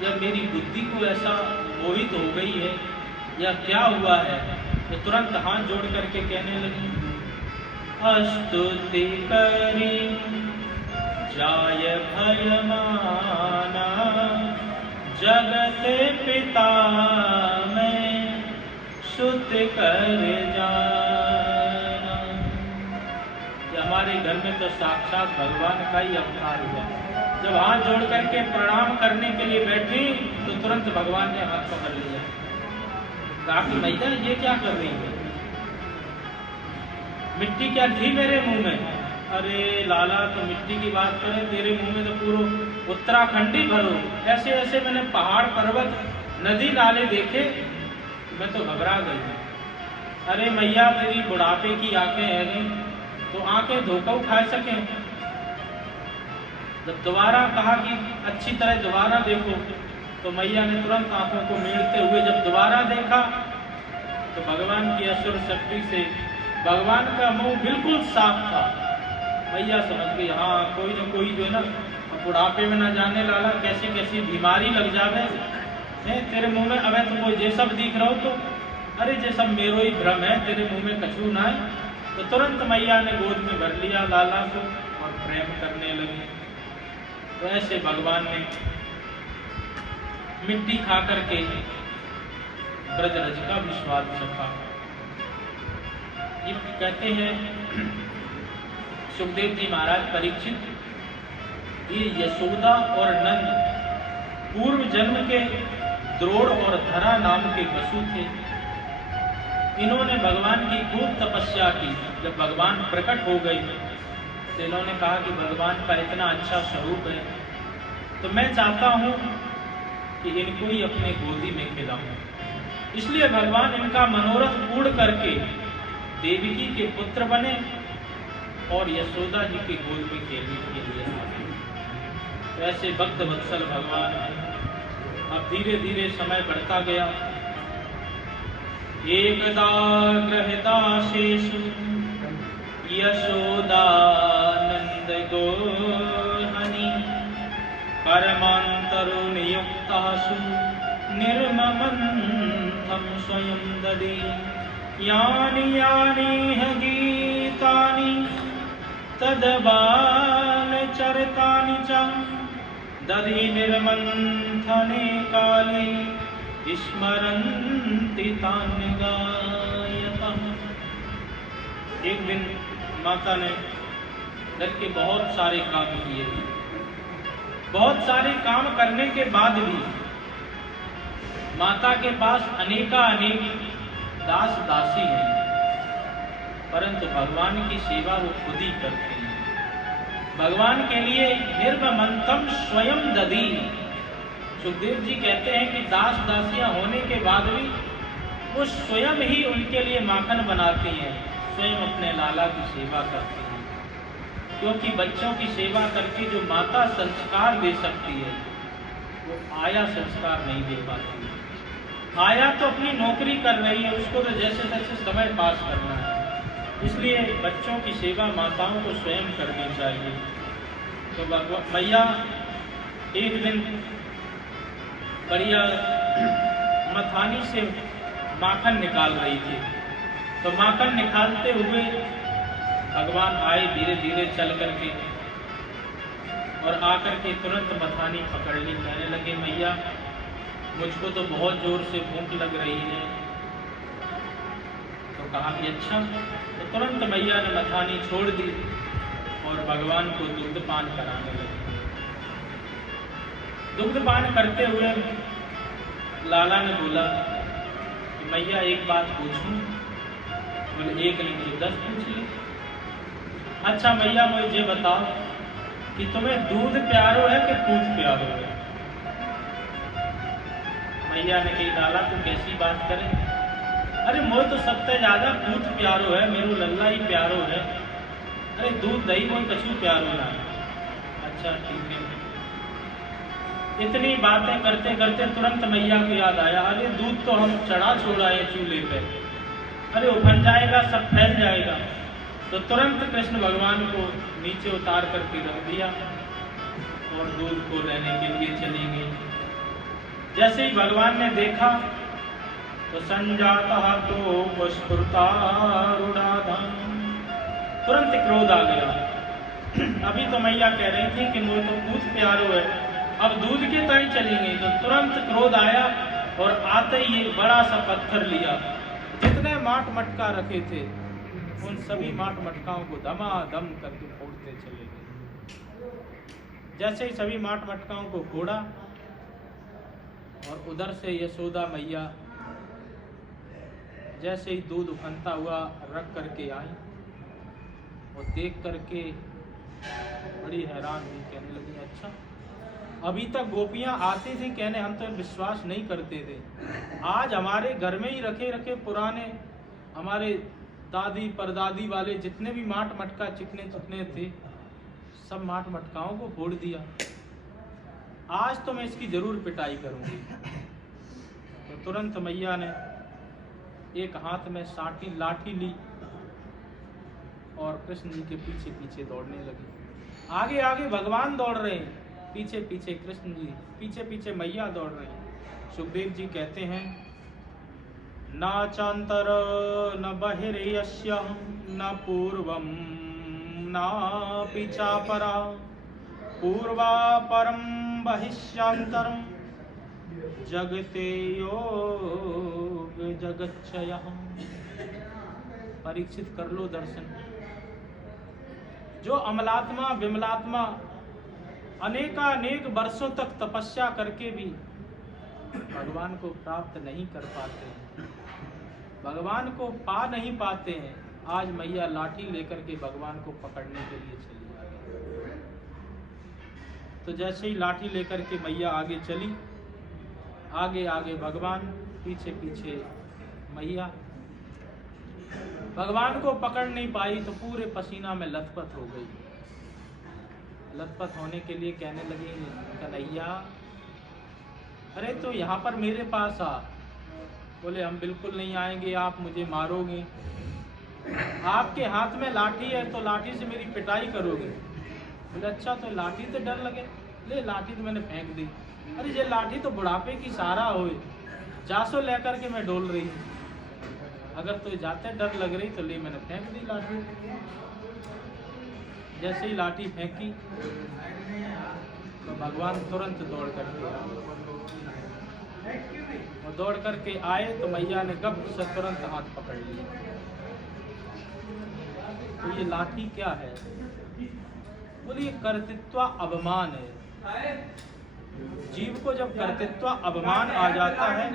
जब मेरी बुद्धि को ऐसा मोहित हो गई है या क्या हुआ है, तो तुरंत हाथ जोड़ करके कहने लगी, अस्तुति करी जाय भयमाना, जगत पिता में सुत कर जाना। हमारे घर में तो साक्षात भगवान का ही अवतार हुआ। जब हाथ जोड़ करके प्रणाम करने के लिए बैठी तो तुरंत भगवान ने हाथ पकड़ लिया। कहा कि मैया ये क्या कर रही है? मिट्टी क्या थी मेरे मुंह में? अरे लाला तो मिट्टी की बात करें, तेरे मुंह में तो पूरा उत्तराखंड ही भरो। ऐसे ऐसे मैंने पहाड़ पर्वत नदी नाले देखे, मैं तो घबरा गई। अरे मैया तेरी बुढ़ापे की आंखें है नहीं तो आंखें धोखा खा सके। जब दोबारा कहा कि अच्छी तरह दोबारा देखो, तो मैया ने तुरंत आंखों को मीड़ते हुए जब दोबारा देखा तो भगवान की ऐश्वर्य शक्ति से भगवान का मुंह बिल्कुल साफ था। मैया समझ गई, हाँ कोई न कोई जो है ना बुढ़ापे में ना जाने लाला कैसी कैसी बीमारी लग जावे तेरे मुंह में। अब तुमको ये सब दिख रहा हो तो अरे ये सब मेरो ही भ्रम है, तेरे मुंह में कछू ना है। तो तुरंत मैया ने गोद में भर लिया लाला को और प्रेम करने लगी। तो ऐसे भगवान ने मिट्टी खा करके ब्रजरज का भी स्वाद चखा। ये कहते हैं सुखदेव जी महाराज, परीक्षित ये यशोदा और नंद पूर्व जन्म के द्रोण और धरा नाम के वसु थे। इन्होंने भगवान की खूब तपस्या की। जब भगवान प्रकट हो गए तो इन्होंने कहा कि भगवान का इतना अच्छा स्वरूप है तो मैं चाहता हूं कि इनको ही अपने गोदी में खिलाऊं। इसलिए भगवान इनका मनोरथ पूर्ण करके देवकी के पुत्र बने और यशोदा जी के गोद में खेलने के लिए आ गए। तो ऐसे भक्त वत्सल भगवान हैं। अब धीरे धीरे समय बढ़ता गया। एकदा गृहदाशेषु यशोदानंद गोहनि परमान्तरो नियुक्तासु निर्ममन्थं स्वयं ददे यानि यानि गीतानि तद्बालचरितानि च दधि निर्मन्थने काले स्मरन्ति तानि गायतः। एक दिन माता ने घर के बहुत सारे काम किए। बहुत सारे काम करने के बाद भी माता के पास अनेक दास दासी हैं, परंतु भगवान की सेवा वो खुद ही करते हैं। भगवान के लिए निर्ममंथम स्वयं दधी। सुखदेव जी कहते हैं कि दास दासियां होने के बाद भी वो स्वयं ही उनके लिए माखन बनाती हैं, स्वयं अपने लाला की सेवा करती हैं। क्योंकि बच्चों की सेवा करके जो माता संस्कार दे सकती है वो आया संस्कार नहीं दे पाती। आया तो अपनी नौकरी कर रही है, उसको तो जैसे तैसे समय पास करना है, इसलिए बच्चों की सेवा माताओं को स्वयं करनी चाहिए। तो मैया एक दिन बढ़िया मथानी से माखन निकाल रही थी। तो माखन निकालते हुए भगवान आए धीरे धीरे चल करके और आकर के तुरंत मथानी पकड़ ली। कहने लगे मैया मुझको तो बहुत जोर से भूख लग रही है। तो कहा कि अच्छा। तो तुरंत मैया ने मथानी छोड़ दी और भगवान को दुग्ध पान कराने लगी। दुग्ध पान करते हुए लाला ने बोला कि मैया एक बात पूछूं? बोले एक नहीं तो 10 पूछ ली। अच्छा मैया मुझे बताओ कि तुम्हें दूध प्यारो है कि पूत प्यारो है? मैया ने कही लाला तू कैसी बात करे? अरे मोह तो सबसे ज्यादा पूत प्यारो है, मेरो लल्ला ही प्यारो है। अरे दूध दही मोह कछु प्यारो ना। अच्छा ठीक है। इतनी बातें करते करते तुरंत मैया को याद आया, अरे दूध तो हम चढ़ा छोड़ाए चूल्हे पे, अरे उफन जाएगा, सब फैल जाएगा। तो तुरंत कृष्ण भगवान को नीचे उतार करके रख दिया और दूध को लेने के लिए चली गई। जैसे ही भगवान ने देखा तो संजाता तो पुष्पुरतारुणाधम, तुरंत क्रोध आ गया। अभी तो मैया कह रही थी कि मुझे तो दूध प्यारो है, अब दूध के ताई चली गई। तो तुरंत क्रोध आया और आते ही एक बड़ा सा पत्थर लिया। जितने माट मटका रखे थे उन सभी माट मटकाओं को धमाधम करके फोड़ते चले गए। जैसे ही सभी माट मटकाओं को फोड़ा और उधर से यशोदा मैया जैसे ही दूध उफनता हुआ रख करके आई और देख करके बड़ी हैरान हुई। कहने लगी अच्छा, अभी तक गोपियां आती थी कहने हम तो विश्वास नहीं करते थे, आज हमारे घर में ही रखे रखे पुराने हमारे दादी परदादी वाले जितने भी माट मटका चिकने चिकने थे सब माट मटकाओं को फोड़ दिया। आज तो मैं इसकी जरूर पिटाई करूंगी। तो तुरंत मैया ने एक हाथ में साठी लाठी ली और कृष्ण जी के पीछे पीछे दौड़ने लगी। आगे आगे भगवान दौड़ रहे हैं, पीछे पीछे कृष्ण जी, पीछे पीछे मैया दौड़ रहे हैं। सुखदेव जी कहते हैं ना चांतर न बहिर्यस्य न पूर्वम ना पीछा परा पूर्वा परम बहिष्यांतरम जगते योग जगच्छयः। परीक्षित कर लो दर्शन। जो अमलात्मा विमलात्मा अनेकानेक वर्षों तक तपस्या करके भी भगवान को प्राप्त नहीं कर पाते, भगवान को पा नहीं पाते हैं, आज मैया लाठी लेकर के भगवान को पकड़ने के लिए चली आ गई। तो जैसे ही लाठी लेकर के मैया आगे चली, आगे आगे भगवान, पीछे पीछे मैया। भगवान को पकड़ नहीं पाई तो पूरे पसीना में लथपथ हो गई। लथपथ होने के लिए कहने लगी, कन्हैया अरे तो यहाँ पर मेरे पास आ। बोले हम बिल्कुल नहीं आएंगे, आप मुझे मारोगे। आपके हाथ में लाठी है तो लाठी से मेरी पिटाई करोगे। बोले अच्छा तो लाठी तो डर लगे, ले लाठी तो मैंने फेंक दी। अरे ये लाठी तो बुढ़ापे की सहारा होए, जासो लेकर के मैं डोल रही हूँ, अगर तो जाते डर लग रही तो ले मैंने फेंक दी लाठी। जैसे ही लाठी फेंकी तो भगवान तुरंत दौड़ करके और दौड़ करके आए तो मैया ने गप से तुरंत हाथ पकड़ लिया। तो ये लाठी क्या है? बोले ये कर्तृत्व अभिमान है। जीव को जब कर्तृत्व अभिमान आ जाता है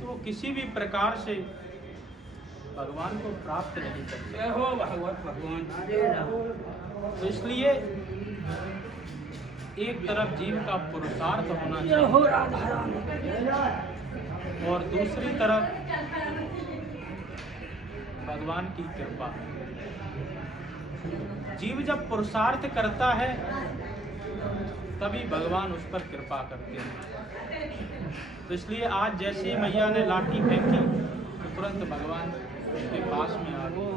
तो वो किसी भी प्रकार से भगवान को प्राप्त नहीं करते। हो भगवान। तो इसलिए एक तरफ जीव का पुरुषार्थ होना चाहिए और दूसरी तरफ भगवान की कृपा। जीव जब पुरुषार्थ करता है तभी भगवान उस पर कृपा करते हैं। तो इसलिए आज जैसे ही मैया ने लाठी फेंकी तो तुरंत भगवान उसके पास में आ गए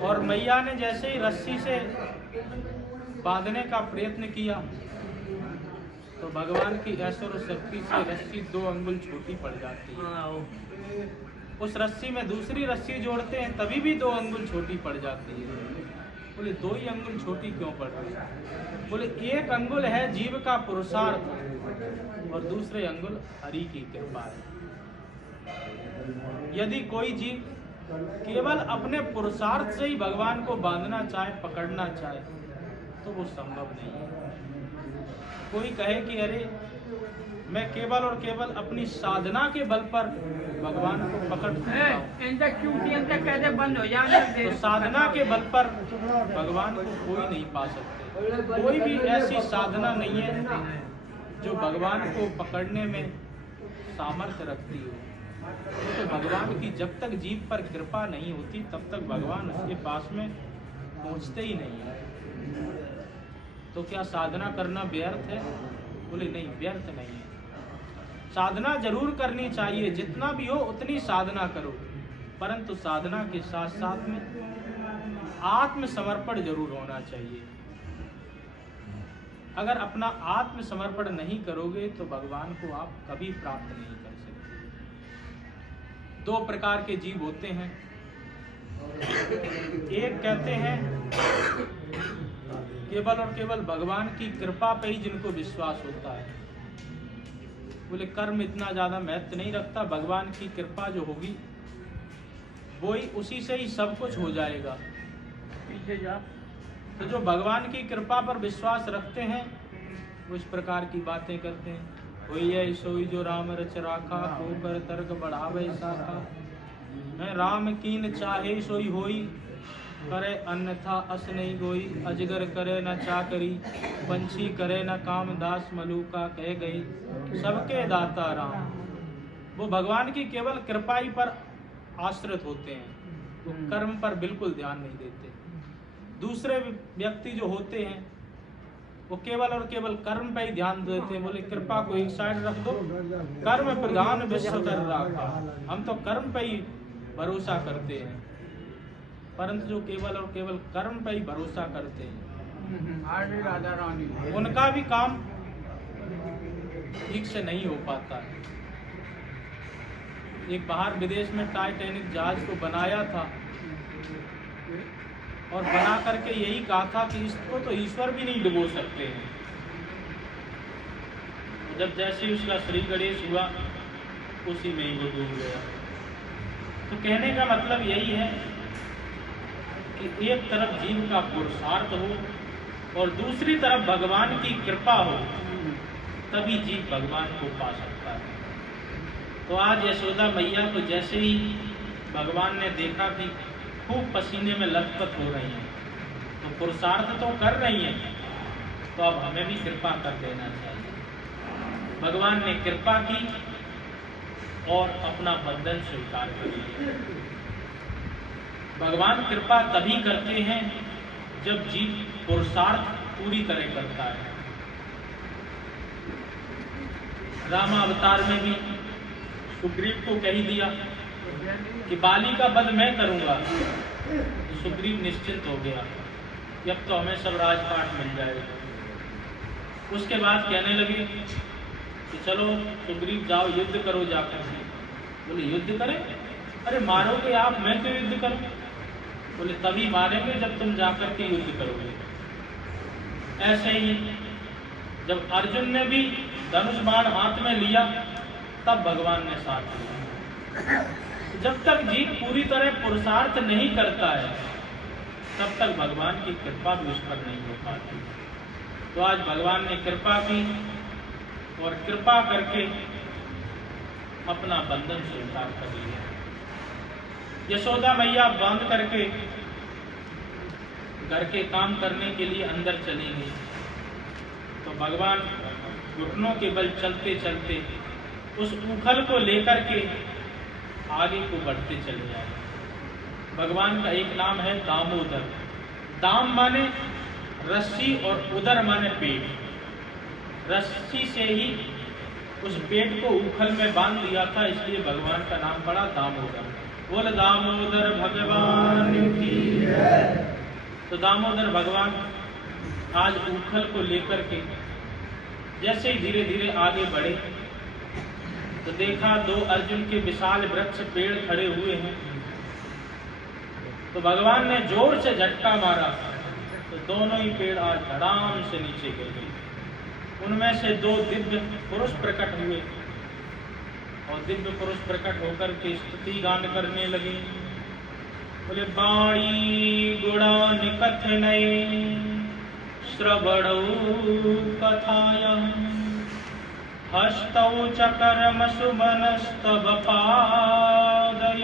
और मैया ने जैसे ही रस्सी से बांधने का प्रयत्न किया तो भगवान की ऐश्वर्य शक्ति से रस्सी 2 अंगुल छोटी पड़ जाती है। उस रस्सी में दूसरी रस्सी जोड़ते हैं तभी भी 2 अंगुल छोटी पड़ जाती है। बोले 2 ही अंगुल छोटी क्यों पड़ रही है? बोले 1 अंगुल है जीव का पुरुषार्थ और दूसरे अंगुल हरि की कृपा है। यदि कोई जीव केवल अपने पुरुषार्थ से ही भगवान को बांधना चाहे, पकड़ना चाहे तो वो संभव नहीं है। कोई कहे कि अरे मैं केवल और केवल अपनी साधना के बल पर भगवान को पकड़ सकता हूं, बंद हो जाए तो साधना के बल पर भगवान को कोई नहीं पा सकते। कोई भी ऐसी साधना नहीं है जो भगवान को पकड़ने में सामर्थ्य रखती हो। तो भगवान की जब तक जीव पर कृपा नहीं होती तब तक भगवान उसके पास में पहुंचते ही नहीं है। तो क्या साधना करना व्यर्थ है? बोले नहीं, व्यर्थ नहीं है। साधना जरूर करनी चाहिए, जितना भी हो उतनी साधना करो, परंतु साधना के साथ साथ में आत्मसमर्पण जरूर होना चाहिए। अगर अपना आत्मसमर्पण नहीं करोगे तो भगवान को आप कभी प्राप्त नहीं कर सकते। 2 प्रकार के जीव होते हैं। एक कहते हैं केवल और केवल भगवान की कृपा पे ही जिनको विश्वास होता है। बोले कर्म इतना ज्यादा महत्व नहीं रखता, भगवान की कृपा जो होगी वो ही, उसी से ही सब कुछ हो जाएगा। पीछे जा। तो जो भगवान की कृपा पर विश्वास रखते हैं वो इस प्रकार की बातें करते हैं। वही है सोई जो राम रच राखा, होकर तर्क बढ़ावे शाखा। मैं राम कीन चाहे सोई होई, करे अन्यथा अस नहीं गोई। अजगर करे न चाकरी, पंछी करे न काम, दास मलूका कह गई सबके दाता राम। वो भगवान की केवल कृपा ही पर आश्रित होते हैं, वो कर्म पर बिल्कुल ध्यान नहीं देते। दूसरे व्यक्ति जो होते हैं वो केवल और केवल कर्म पे ही ध्यान देते हैं। बोले कृपा को एक साइड रख दो, कर्म प्रधान विश्व कर रखा। हम तो कर्म पे ही भरोसा करते हैं, परंतु जो केवल और केवल कर्म पे ही भरोसा करते हैं राजा रानी उनका भी काम ठीक से नहीं हो पाता है। एक बाहर विदेश में टाइटैनिक जहाज को बनाया था और बना करके यही कहा था कि इसको तो ईश्वर भी नहीं डुबो सकते हैं। जब जैसे उसका श्री गणेश हुआ उसी में ही वो डूब गया। तो कहने का मतलब यही है कि एक तरफ जीव का पुरुषार्थ हो और दूसरी तरफ भगवान की कृपा हो, तभी जीव भगवान को पा सकता है। तो आज यशोदा मैया को जैसे ही भगवान ने देखा कि खूब पसीने में लथपथ हो रही हैं, तो पुरुषार्थ तो कर रही हैं, तो अब हमें भी कृपा कर देना चाहिए। भगवान ने कृपा की और अपना बंधन स्वीकार करिए। भगवान कृपा तभी करते हैं जब जीव पुरुषार्थ पूरी तरह करता है। रामावतार में भी सुग्रीव को कह दिया कि बाली का वध मैं करूंगा, तो सुग्रीव निश्चिंत हो गया कि अब तो हमें सब राजपाट मिल जाएगा। उसके बाद कहने लगे कि चलो सुग्रीव जाओ युद्ध करो जाकर के। बोले युद्ध करें? अरे मारोगे आप, मैं क्यों युद्ध करूं? बोले तभी मारेंगे जब तुम जाकर के युद्ध करोगे। ऐसे ही जब अर्जुन ने भी धनुष बाण हाथ में लिया तब भगवान ने साथ दिया। जब तक जीव पूरी तरह पुरुषार्थ नहीं करता है तब तक भगवान की कृपा भी उस पर नहीं हो पाती। तो आज भगवान ने कृपा की और कृपा करके अपना बंधन स्वीकार कर लिया। यशोदा मैया बांध करके घर के काम करने के लिए अंदर चली गई, तो भगवान घुटनों के बल चलते चलते उस उखल को लेकर के आगे को बढ़ते चले जाए। भगवान का एक नाम है दामोदर। दाम माने रस्सी और उदर माने पेट। रस्सी से ही उस पेट को उखल में बांध दिया था, इसलिए भगवान का नाम पड़ा दामोदर। बोल दामोदर भगवान की जय। तो दामोदर भगवान आज उखल को लेकर के जैसे ही धीरे धीरे आगे बढ़े तो देखा दो अर्जुन के विशाल वृक्ष पेड़ खड़े हुए हैं। तो भगवान ने जोर से झटका मारा तो दोनों ही पेड़ आज धड़ाम से नीचे गिर गए। उनमें से दो दिव्य पुरुष प्रकट हुए और दिव्य पुरुष प्रकट होकर के स्तुति गान करने लगे। बोले बाणी गुणान कथनय श्रवणौ कथायां हस्तौ च कर्मसु मनस्तव पादयोर्नः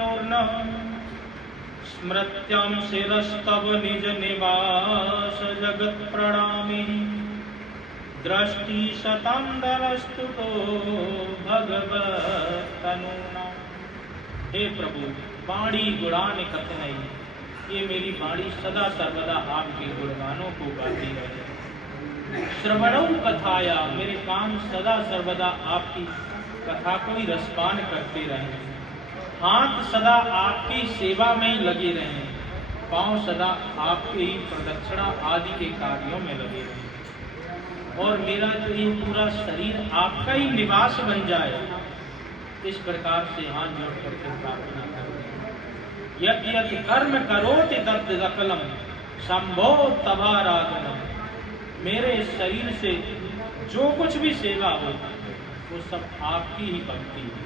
स्मृत्यां शिरस्तव निज निवास जगत् प्रणामि दृष्टि शतं दरस्तुतो भगवत्तनूना। हे प्रभु, बाणी गुणान कथनय, ये मेरी बाणी सदा सर्वदा आपके गुणगानों को गाती रहे। श्रवणौ कथाया, मेरे कान सदा सर्वदा आपकी कथा को ही रसपान करते रहे। हाथ सदा आपकी सेवा में ही लगे रहे। पांव सदा आपके ही प्रदक्षिणा आदि के कार्यों में लगे रहे। और मेरा जो ये पूरा शरीर आपका ही निवास बन जाए, इस प्रकार से हाथ जोड़ करके प्रार्थना करें। यत् यत् कर्म करोति तत् सकलम शंभो तवाराधनम। मेरे शरीर से जो कुछ भी सेवा हो वो सब आपकी ही बनती है।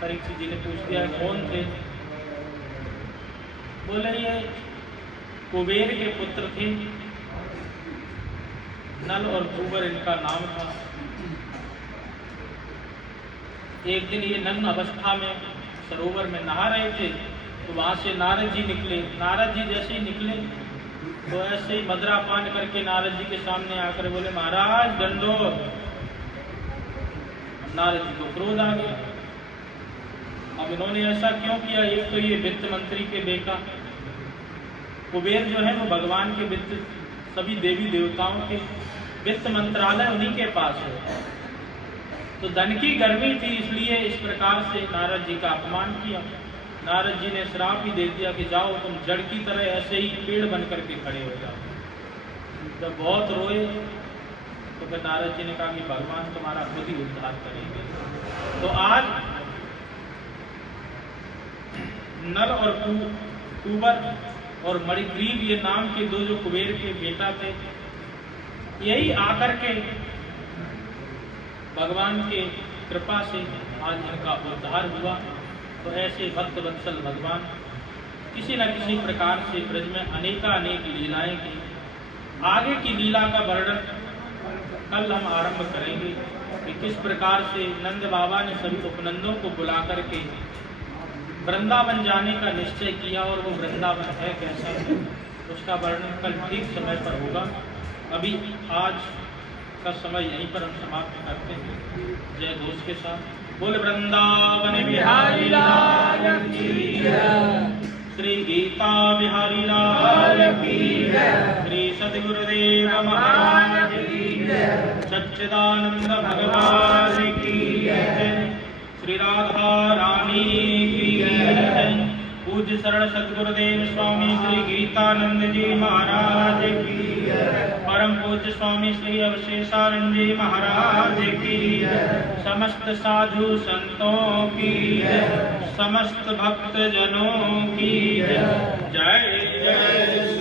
परीक्षित जी ने पूछ दिया कौन थे? बोले ये कुबेर के पुत्र थे, नल और कुबर इनका नाम था। एक दिन ये नग्न अवस्था में सरोवर में नहा रहे थे तो वहां से नारद जी निकले। नारद जी जैसे ही निकले तो ऐसे ही मदरा पान करके नारद जी के सामने आकर बोले महाराज दंडोत। नारद जी को क्रोध आ गया। अब इन्होंने ऐसा क्यों किया? एक तो ये वित्त मंत्री के बेटा कुबेर जो है वो भगवान के वित्त, सभी देवी देवताओं के वित्त मंत्रालय उन्हीं के पास है। तो धन की गर्मी थी, इसलिए इस प्रकार से नारद जी का अपमान किया। नारद जी ने श्राप ही दे दिया कि जाओ तुम जड़ की तरह ऐसे ही पेड़ बन करके खड़े हो जाओ। जब बहुत रोए तो फिर नारद जी ने कहा कि भगवान तुम्हारा खुद ही उद्धार करेंगे। तो आज नल और कुबर और मणिग्रीव ये नाम के दो जो कुबेर के बेटा थे, यही आकर के भगवान के कृपा से आज इनका उद्धार हुआ। तो ऐसे भक्त वत्सल भगवान किसी न किसी प्रकार से ब्रज में अनेकानेक लीलाएं की। आगे की लीला का वर्णन कल हम आरंभ करेंगे कि किस प्रकार से नंद बाबा ने सभी उपनंदों को बुला करके वृंदावन जाने का निश्चय किया और वो वृंदावन है कैसा, उसका वर्णन कल ठीक समय पर होगा। अभी आज का समय यहीं पर हम समाप्त करते हैं। जय घोष के साथ। बोल वृंदावन बिहारी लाल की जय। श्री गीता बिहारी लाल की जय। श्री सद्गुरुदेव महाराज की जय। सच्चिदानंद भगवान की जय। श्री राधा रानी की जय। पूज्य शरण सद्गुरुदेव स्वामी श्री गीतानंद जी महाराज की जय। परम पूज्य स्वामी श्री अवशेषानंद जी महाराज की जय। समस्त साधु संतों की जय। समस्त भक्त जनों की जय। जय जय